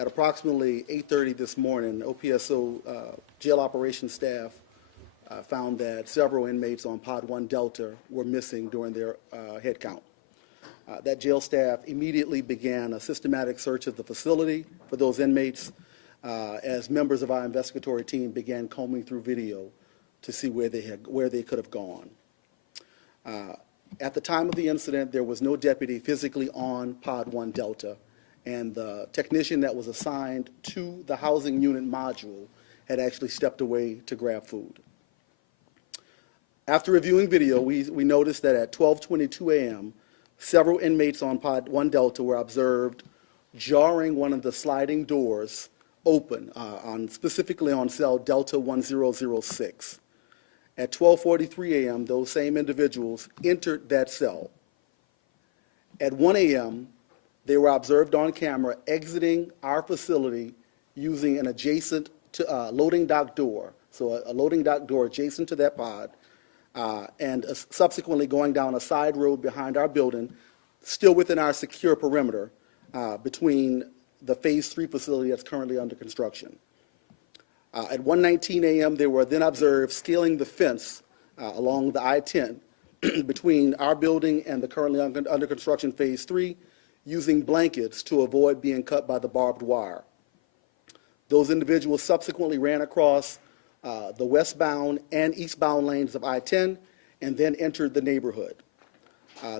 At approximately 8:30 this morning, OPSO jail operations staff found that several inmates on Pod 1 Delta were missing during their head count. That jail staff immediately began a systematic search of the facility for those inmates as members of our investigatory team began combing through video to see where they could have gone. At the time of the incident, there was no deputy physically on Pod 1 Delta, and the technician that was assigned to the housing unit module had actually stepped away to grab food. After reviewing video, we noticed that at 12:22 a.m., several inmates on Pod 1 Delta were observed jarring one of the sliding doors open, specifically on cell Delta 1006. At 12:43 a.m., those same individuals entered that cell. At 1 a.m., they were observed on camera exiting our facility using an adjacent loading dock door, so a loading dock door adjacent to that pod, and subsequently going down a side road behind our building, still within our secure perimeter between the Phase 3 facility that's currently under construction. At 1:19 a.m., they were then observed scaling the fence along the I-10 between our building and the currently under construction Phase 3, using blankets to avoid being cut by the barbed wire. Those individuals subsequently ran across the westbound and eastbound lanes of I-10 and then entered the neighborhood.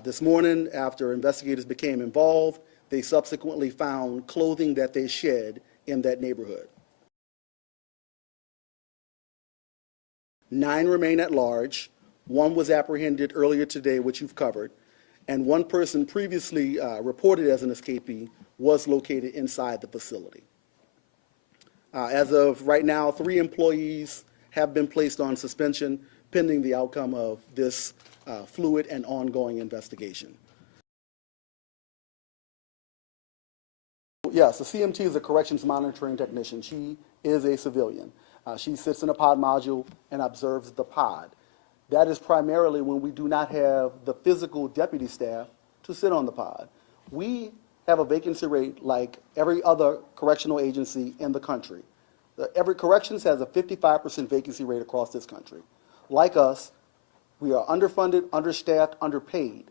This morning, after investigators became involved, they subsequently found clothing that they shed in that neighborhood. 9 remain at large. 1 was apprehended earlier today, which you've covered, and 1 person previously reported as an escapee was located inside the facility. As of right now, 3 employees have been placed on suspension pending the outcome of this fluid and ongoing investigation. Yes, the CMT is a corrections monitoring technician. She is a civilian. She sits in a pod module and observes the pod. That is primarily when we do not have the physical deputy staff to sit on the pod. We have a vacancy rate like every other correctional agency in the country. Every corrections has a 55% vacancy rate across this country. Like us, we are underfunded, understaffed, underpaid.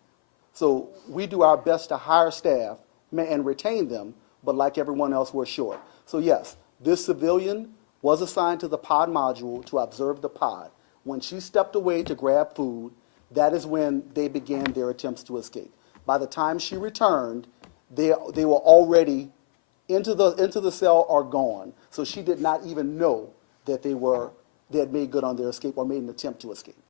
So we do our best to hire staff and retain them, but like everyone else, we're short. So yes, this civilian was assigned to the pod module to observe the pod. When she stepped away to grab food, that is when they began their attempts to escape. By the time she returned, they were already into the cell or gone. So she did not even know that they had made good on their escape or made an attempt to escape.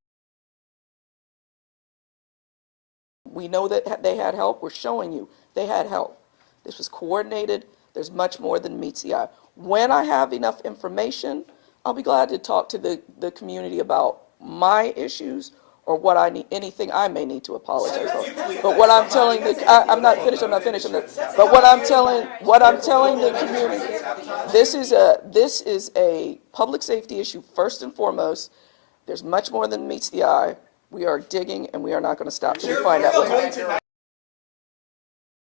We know that they had help. We're showing you they had help. This was coordinated. There's much more than meets the eye. When I have enough information, I'll be glad to talk to the community about my issues or what I need, anything I may need to apologize for. But what I'm telling I'm not finished. But what I'm telling the community, this is a public safety issue first and foremost. There's much more than meets the eye. We are digging, and we are not going to stop till we find out what happened.